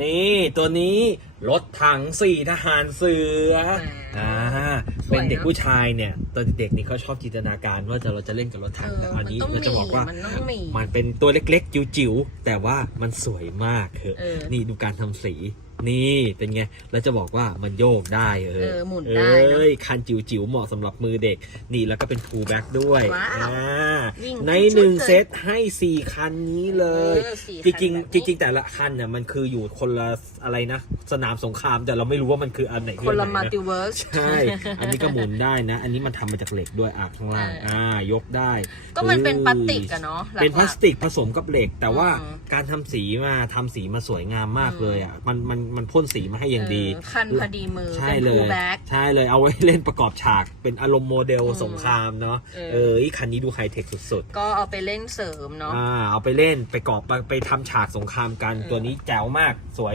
นี่ตัวนี้รถถังสี่ทหารเสือแหมอ่าสวยเป็นเด็กเนอะผู้ชายเนี่ยตอนเด็กๆนี่เขาชอบจินตนาการว่าจะเราจะเล่นกับรถเอถังอแต่อันนี้มันต้องเราจะบอกว่ามันต้องมีมันเป็นตัวเล็กๆจิ๋วๆแต่ว่ามันสวยมากเถอะเออนี่ดูการทำสีนี่เป็นไง แล้วจะบอกว่ามันโยกได้เออเออหมุนได้เนอะเอ้ย คันจิ๋วๆเหมาะสำหรับมือเด็ก นี่แล้วก็เป็นฟูลแบ็กด้วยว้าวอ่าวิ่งในชุดหนึ่งเลยเซตให้4คันนี้เลยเออสี่จริงคันแบบๆนี้จริงๆแต่ละคันเนี่ยมันคืออยู่คนละอะไรนะ สนามสงคราม แต่เราไม่รู้ว่ามันคืออันไหนคนละอมัอัลไหติเวิร์สใช่ อันนี้ก็หมุนได้นะ อันนี้มันทำมาจากเหล็กด้วยอะข้างล่างเอออ่อ่ายกได้ ก็มันเป็นอ้ยพลาสติกอะเนาะหลักๆเป็นพลาสติกผสมกับเหล็ก แต่ว่าอืมการทำสีมาทำสีมาสวยงามมากเลยอะมันมันมันพ่นสีมาให้อย่างดีเออคันพอดีมือใช่เป็นเลฟูยแบ็กใช่เลยเอาไว้เล่นประกอบฉากเป็นอารมณ์โมเดลอืมสงครามเนาะเออเอออีคันนี้ดูไฮเทคสุดก็เอาไปเล่นเสริมๆเนาะอ่าเอาไปเล่นไปกอบไปไปทำฉากสงครามกันเออตัวนี้แจ๋วมากสวย